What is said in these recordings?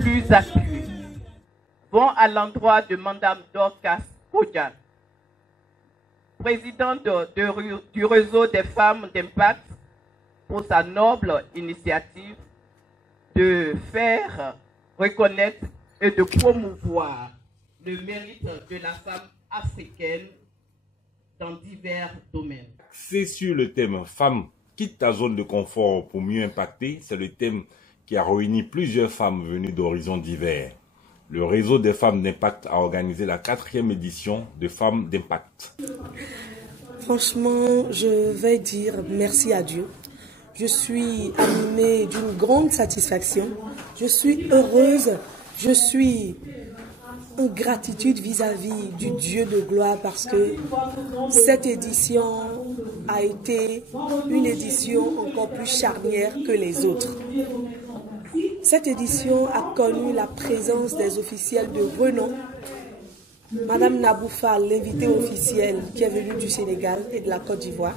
plus appuyés vont à l'endroit de Madame Dorcas Kodiak, présidente du réseau des femmes d'impact, pour sa noble initiative de faire reconnaître et de promouvoir le mérite de la femme africaine dans divers domaines. C'est sur le thème « Femmes, quitte ta zone de confort pour mieux impacter », c'est le thème qui a réuni plusieurs femmes venues d'horizons divers. Le réseau des femmes d'impact a organisé la 4e édition de Femmes d'impact. Franchement, je vais dire merci à Dieu. Je suis animée d'une grande satisfaction. Je suis heureuse. Je suis en gratitude vis-à-vis du Dieu de gloire parce que cette édition a été une édition encore plus charnière que les autres. Cette édition a connu la présence des officiels de renom. Madame Naboufa, l'invitée officielle qui est venue du Sénégal et de la Côte d'Ivoire.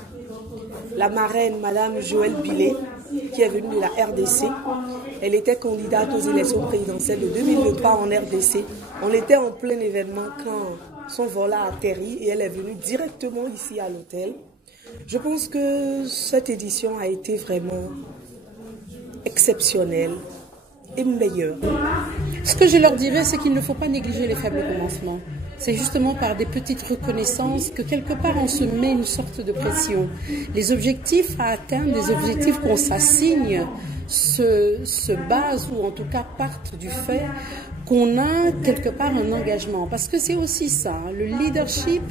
La marraine, Madame Joëlle Billet, qui est venue de la RDC. Elle était candidate aux élections présidentielles de 2023 en RDC. On était en plein événement quand son vol a atterri et elle est venue directement ici à l'hôtel. Je pense que cette édition a été vraiment exceptionnelle et meilleure. Ce que je leur dirais, c'est qu'il ne faut pas négliger les faibles commencements. C'est justement par des petites reconnaissances que quelque part on se met une sorte de pression. Les objectifs à atteindre, les objectifs qu'on s'assigne se basent ou en tout cas partent du fait qu'on a quelque part un engagement. Parce que c'est aussi ça, le leadership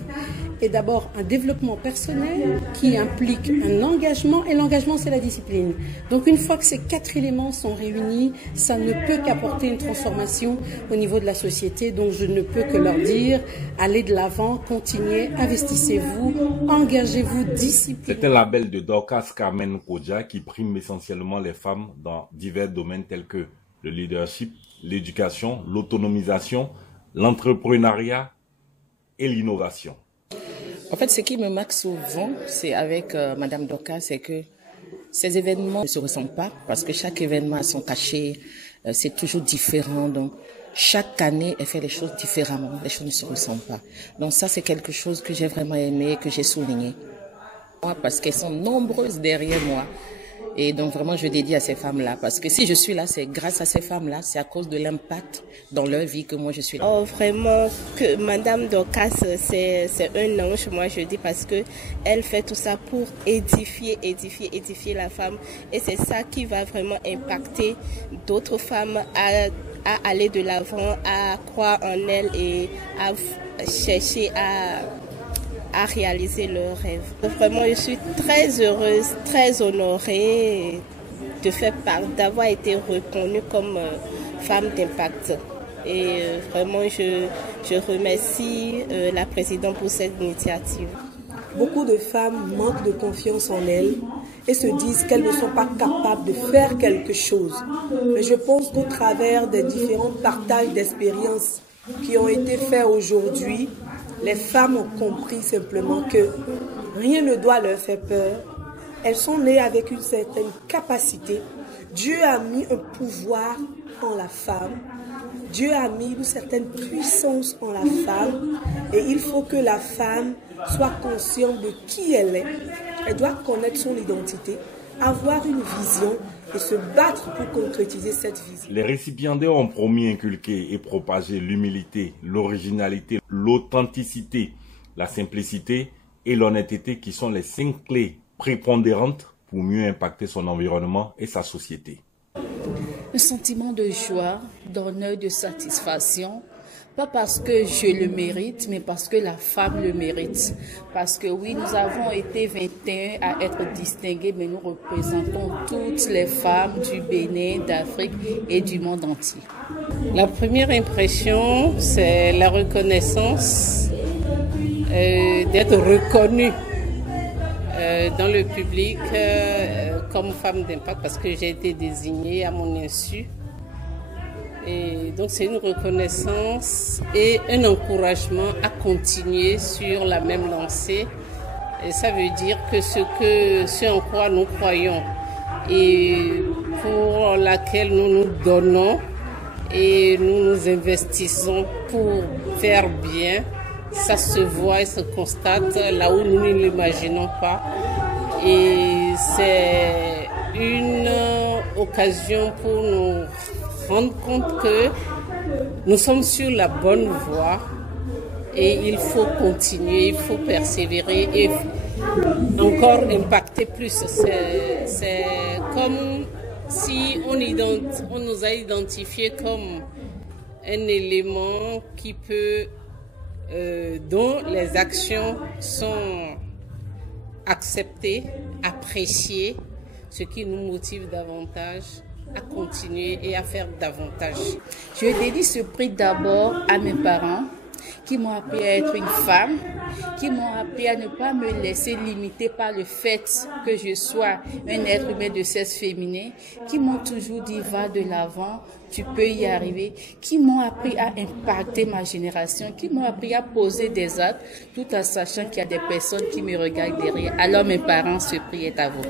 est d'abord un développement personnel qui implique un engagement et l'engagement c'est la discipline. Donc une fois que ces 4 éléments sont réunis, ça ne peut qu'apporter une transformation au niveau de la société. Donc je ne peux que leur dire, allez de l'avant, continuez, investissez-vous, engagez-vous, disciplinez. C'est un label de Dorcas Carmen Kodiak qui prime essentiellement les femmes dans divers domaines tels que le leadership, l'éducation, l'autonomisation, l'entrepreneuriat et l'innovation. En fait, ce qui me marque souvent, c'est avec Madame Dorcas, c'est que ces événements ne se ressemblent pas parce que chaque événement a son cachet, c'est toujours différent. Donc, chaque année, elle fait les choses différemment, les choses ne se ressemblent pas. Donc ça, c'est quelque chose que j'ai vraiment aimé, que j'ai souligné. Parce qu'elles sont nombreuses derrière moi. Et donc vraiment, je dédie à ces femmes-là. Parce que si je suis là, c'est grâce à ces femmes-là, c'est à cause de l'impact dans leur vie que moi je suis là. Oh, vraiment, que Madame Dorcas, c'est un ange, moi je dis, parce que elle fait tout ça pour édifier la femme. Et c'est ça qui va vraiment impacter d'autres femmes à aller de l'avant, à croire en elles et à chercher à réaliser leurs rêves. Vraiment, je suis très heureuse, très honorée d'avoir été reconnue comme femme d'impact. Et vraiment, je remercie la présidente pour cette initiative. Beaucoup de femmes manquent de confiance en elles et se disent qu'elles ne sont pas capables de faire quelque chose. Mais je pense qu'au travers des différents partages d'expériences qui ont été faits aujourd'hui, les femmes ont compris simplement que rien ne doit leur faire peur. Elles sont nées avec une certaine capacité. Dieu a mis un pouvoir en la femme. Dieu a mis une certaine puissance en la femme. Et il faut que la femme soit consciente de qui elle est. Elle doit connaître son identité, avoir une vision et se battre pour concrétiser cette vision. Les récipiendaires ont promis inculquer et propager l'humilité, l'originalité, l'authenticité, la simplicité et l'honnêteté qui sont les 5 clés prépondérantes pour mieux impacter son environnement et sa société. Un sentiment de joie, d'honneur, de satisfaction. Pas parce que je le mérite, mais parce que la femme le mérite. Parce que oui, nous avons été 21 à être distingués, mais nous représentons toutes les femmes du Bénin, d'Afrique et du monde entier. La première impression, c'est la reconnaissance, d'être reconnue dans le public comme femme d'impact, parce que j'ai été désignée à mon insu. Et donc c'est une reconnaissance et un encouragement à continuer sur la même lancée. Et ça veut dire que ce en quoi nous croyons et pour laquelle nous nous donnons et nous nous investissons pour faire bien. Ça se voit et se constate là où nous ne l'imaginons pas. Et c'est une occasion pour nous rendre compte que nous sommes sur la bonne voie et il faut continuer, il faut persévérer et encore impacter plus. C'est comme si on nous a identifiés comme un élément qui peut, dont les actions sont acceptées, appréciées, ce qui nous motive davantage à continuer et à faire davantage. Je dédie ce prix d'abord à mes parents qui m'ont appris à être une femme, qui m'ont appris à ne pas me laisser limiter par le fait que je sois un être humain de sexe féminin, qui m'ont toujours dit va de l'avant, tu peux y arriver, qui m'ont appris à impacter ma génération, qui m'ont appris à poser des actes tout en sachant qu'il y a des personnes qui me regardent derrière. Alors mes parents, ce prix est à vous.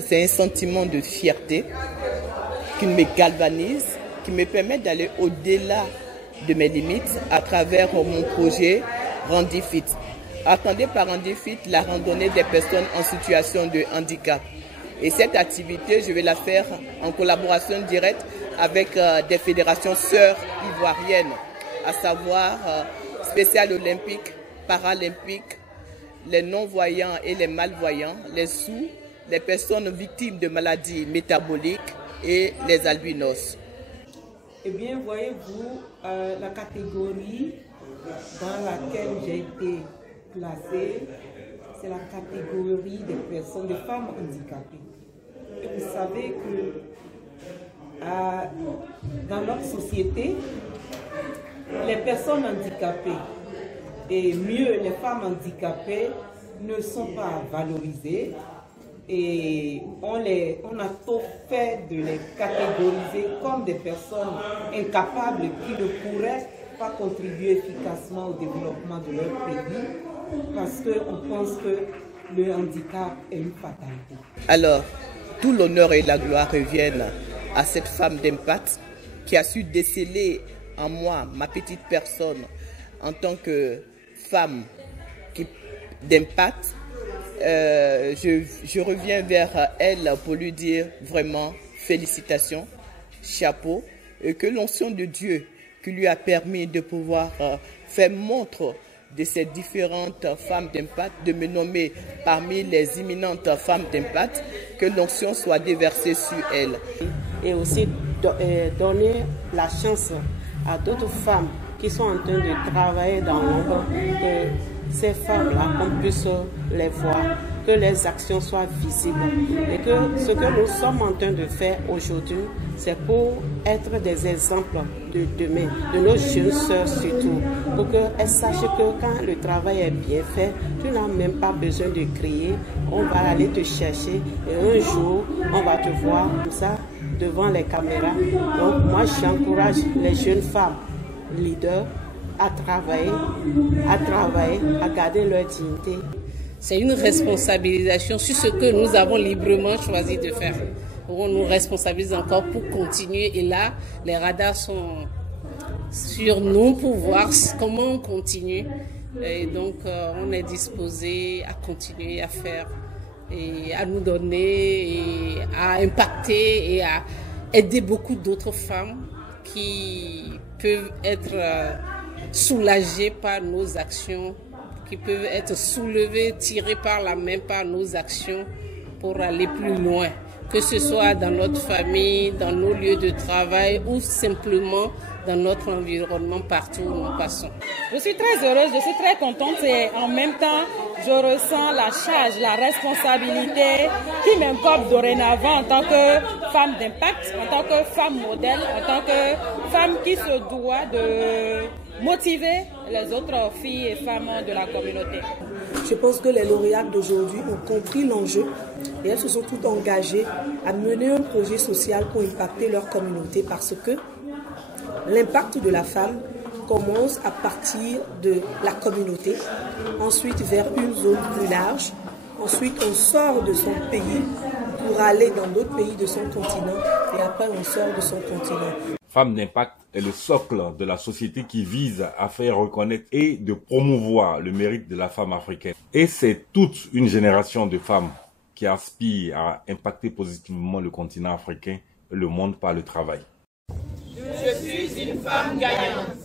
C'est un sentiment de fierté qui me galvanise, qui me permet d'aller au-delà de mes limites à travers mon projet Rendifit. Attendez par Rendifit la randonnée des personnes en situation de handicap. Et cette activité, je vais la faire en collaboration directe avec des fédérations sœurs ivoiriennes, à savoir Spécial Olympique, Paralympique, les non-voyants et les malvoyants, les sourds, les personnes victimes de maladies métaboliques et les albinos. Eh bien, voyez-vous, la catégorie dans laquelle j'ai été placée, c'est la catégorie des personnes, des femmes handicapées. Et vous savez que dans notre société, les personnes handicapées, et mieux les femmes handicapées, ne sont pas valorisées. Et on a tout fait de les catégoriser comme des personnes incapables qui ne pourraient pas contribuer efficacement au développement de leur pays parce qu'on pense que le handicap est une fatalité. Alors, tout l'honneur et la gloire reviennent à cette femme d'impact qui a su déceler en moi, ma petite personne, en tant que femme d'impact. Je reviens vers elle pour lui dire vraiment félicitations, chapeau, et que l'onction de Dieu qui lui a permis de pouvoir faire montre de ces différentes femmes d'impact, de me nommer parmi les imminentes femmes d'impact, que l'onction soit déversée sur elle. Et aussi donner la chance à d'autres femmes qui sont en train de travailler dans l'ombre, que ces femmes-là, qu'on puisse les voir, que les actions soient visibles et que ce que nous sommes en train de faire aujourd'hui, c'est pour être des exemples de demain, de nos jeunes sœurs surtout, pour qu'elles sachent que quand le travail est bien fait, tu n'as même pas besoin de crier, on va aller te chercher et un jour, on va te voir comme ça devant les caméras. Donc moi, j'encourage les jeunes femmes leaders à travailler, à garder leur dignité. C'est une responsabilisation sur ce que nous avons librement choisi de faire. On nous responsabilise encore pour continuer et là, les radars sont sur nous pour voir comment on continue. Et donc, on est disposé à continuer à faire et à nous donner et à impacter et à aider beaucoup d'autres femmes qui peuvent être soulagées par nos actions, qui peuvent être soulevées, tirées par la main par nos actions pour aller plus loin, que ce soit dans notre famille, dans nos lieux de travail ou simplement dans notre environnement partout où nous passons. Je suis très heureuse, je suis très contente et en même temps, je ressens la charge, la responsabilité qui m'incombe dorénavant en tant que femme d'impact, en tant que femme modèle, en tant que femme qui se doit de motiver les autres filles et femmes de la communauté. Je pense que les lauréates d'aujourd'hui ont compris l'enjeu et elles se sont toutes engagées à mener un projet social pour impacter leur communauté parce que l'impact de la femme commence à partir de la communauté, ensuite vers une zone plus large, ensuite on sort de son pays pour aller dans d'autres pays de son continent et après on sort de son continent. Femmes d'Impact est le socle de la société qui vise à faire reconnaître et de promouvoir le mérite de la femme africaine. Et c'est toute une génération de femmes qui aspirent à impacter positivement le continent africain et le monde par le travail. Je suis une femme gagnante.